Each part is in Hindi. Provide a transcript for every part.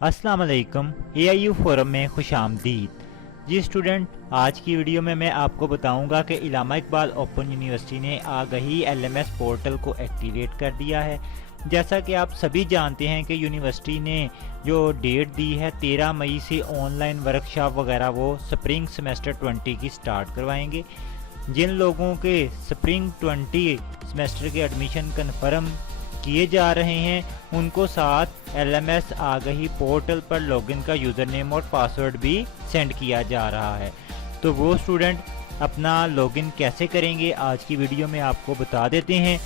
अस्सलाम वालेकुम, AIU फोरम में खुश आमदीद। जी स्टूडेंट, आज की वीडियो में मैं आपको बताऊंगा कि इलामा इकबाल ओपन यूनिवर्सिटी ने आगही LMS पोर्टल को एक्टिवेट कर दिया है। जैसा कि आप सभी जानते हैं कि यूनिवर्सिटी ने जो डेट दी है 13 मई से ऑनलाइन वर्कशॉप वगैरह वो स्प्रिंग सेमेस्टर 20 की स्टार्ट करवाएंगे। जिन लोगों के स्प्रिंग 20 सेमेस्टर के एडमिशन कन्फर्म किए जा रहे हैं उनको साथ LMS आगही पोर्टल पर लॉगिन का यूज़र नेम और पासवर्ड भी सेंड किया जा रहा है। तो वो स्टूडेंट अपना लॉगिन कैसे करेंगे आज की वीडियो में आपको बता देते हैं।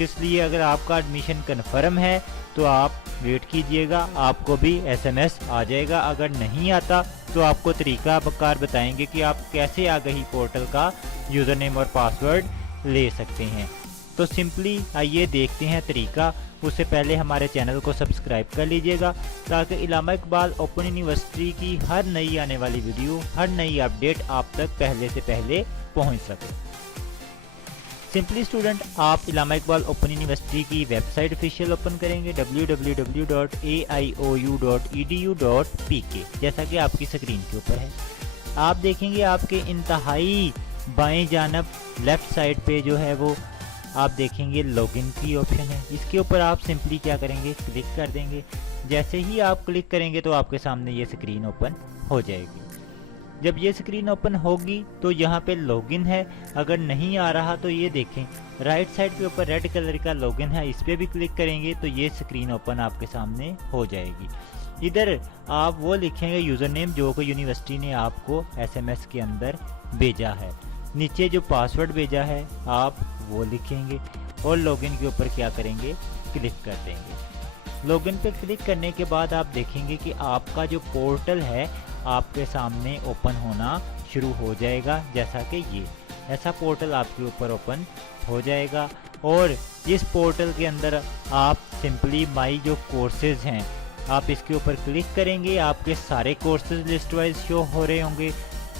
इसलिए अगर आपका एडमिशन कन्फर्म है तो आप वेट कीजिएगा, आपको भी SMS आ जाएगा। अगर नहीं आता तो आपको तरीका बकार बताएंगे कि आप कैसे आगही पोर्टल का यूज़र नेम और पासवर्ड ले सकते हैं। तो सिंपली आइए देखते हैं तरीका। उससे पहले हमारे चैनल को सब्सक्राइब कर लीजिएगा ताकि इलामा इकबाल ओपन यूनिवर्सिटी की हर नई आने वाली वीडियो, हर नई अपडेट आप तक पहले से पहले पहुंच सके। सिंपली स्टूडेंट, आप इलामा इकबाल ओपन यूनिवर्सिटी की वेबसाइट ऑफिशियल ओपन करेंगे www.aiou.edu.pk, जैसा कि आपकी स्क्रीन के ऊपर है। आप देखेंगे आपके इंतहाई बाएं जानब लेफ्ट साइड पे जो है वो आप देखेंगे लॉगिन की ऑप्शन है। इसके ऊपर आप सिंपली क्या करेंगे, क्लिक कर देंगे। जैसे ही आप क्लिक करेंगे तो आपके सामने ये स्क्रीन ओपन हो जाएगी। जब ये स्क्रीन ओपन होगी तो यहाँ पे लॉगिन है। अगर नहीं आ रहा तो ये देखें राइट साइड के ऊपर रेड कलर का लॉगिन है, इस पर भी क्लिक करेंगे तो ये स्क्रीन ओपन आपके सामने हो जाएगी। इधर आप वो लिखेंगे यूज़र नेम जो कि यूनिवर्सिटी ने आपको SMS के अंदर भेजा है। नीचे जो पासवर्ड भेजा है आप वो लिखेंगे और लॉगिन के ऊपर क्या करेंगे, क्लिक कर देंगे। लॉगिन पे क्लिक करने के बाद आप देखेंगे कि आपका जो पोर्टल है आपके सामने ओपन होना शुरू हो जाएगा। जैसा कि ये ऐसा पोर्टल आपके ऊपर ओपन हो जाएगा और इस पोर्टल के अंदर आप सिंपली माई जो कोर्सेज हैं आप इसके ऊपर क्लिक करेंगे। आपके सारे कोर्सेज लिस्ट वाइज शो हो रहे होंगे।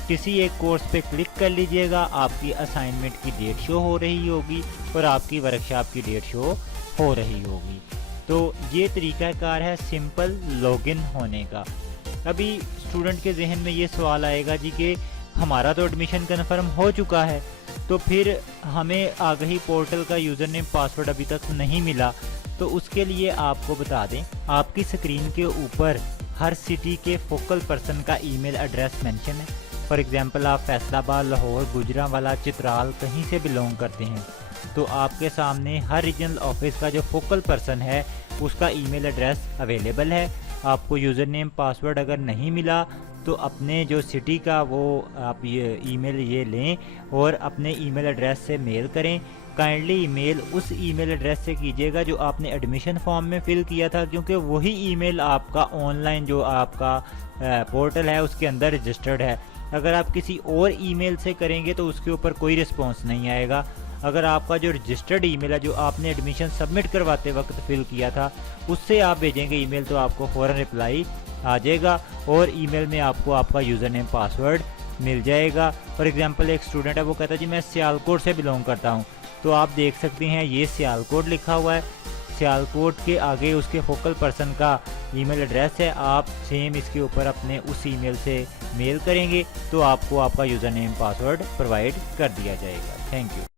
किसी एक कोर्स पे क्लिक कर लीजिएगा, आपकी असाइनमेंट की डेट शो हो रही होगी और आपकी वर्कशॉप की डेट शो हो रही होगी। तो ये तरीकाकार है सिंपल लॉगिन होने का। अभी स्टूडेंट के जहन में ये सवाल आएगा जी कि हमारा तो एडमिशन कन्फर्म हो चुका है तो फिर हमें आगही पोर्टल का यूज़र नेम पासवर्ड अभी तक नहीं मिला। तो उसके लिए आपको बता दें, आपकी स्क्रीन के ऊपर हर सिटी के फोकल पर्सन का ईमेल एड्रेस मेंशन है। फॉर एग्जांपल आप फैसलाबाद, लाहौर, गुजरांवाला, चित्राल कहीं से बिलोंग करते हैं तो आपके सामने हर रीजनल ऑफिस का जो फोकल पर्सन है उसका ईमेल एड्रेस अवेलेबल है। आपको यूज़र नेम पासवर्ड अगर नहीं मिला तो अपने जो सिटी का वो आप ये ईमेल ये लें और अपने ईमेल एड्रेस से मेल करें। काइंडली ईमेल उस ईमेल एड्रेस से कीजिएगा जो आपने एडमिशन फॉर्म में फिल किया था, क्योंकि वही ईमेल आपका ऑनलाइन जो आपका पोर्टल है उसके अंदर रजिस्टर्ड है। अगर आप किसी और ईमेल से करेंगे तो उसके ऊपर कोई रिस्पॉन्स नहीं आएगा। अगर आपका जो रजिस्टर्ड ईमेल है जो आपने एडमिशन सबमिट करवाते वक्त फिल किया था उससे आप भेजेंगे ईमेल तो आपको फ़ौरन रिप्लाई आ जाएगा और ईमेल में आपको आपका यूज़र नेम पासवर्ड मिल जाएगा। फॉर एग्जांपल एक स्टूडेंट है वो कहता है जी मैं सियालकोट से बिलोंग करता हूँ, तो आप देख सकते हैं ये सियालकोट लिखा हुआ है। सियालकोट के आगे उसके फोकल पर्सन का ईमेल एड्रेस है। आप सेम इसके ऊपर अपने उस ईमेल से मेल करेंगे तो आपको आपका यूज़र नेम पासवर्ड प्रोवाइड कर दिया जाएगा। Thank you.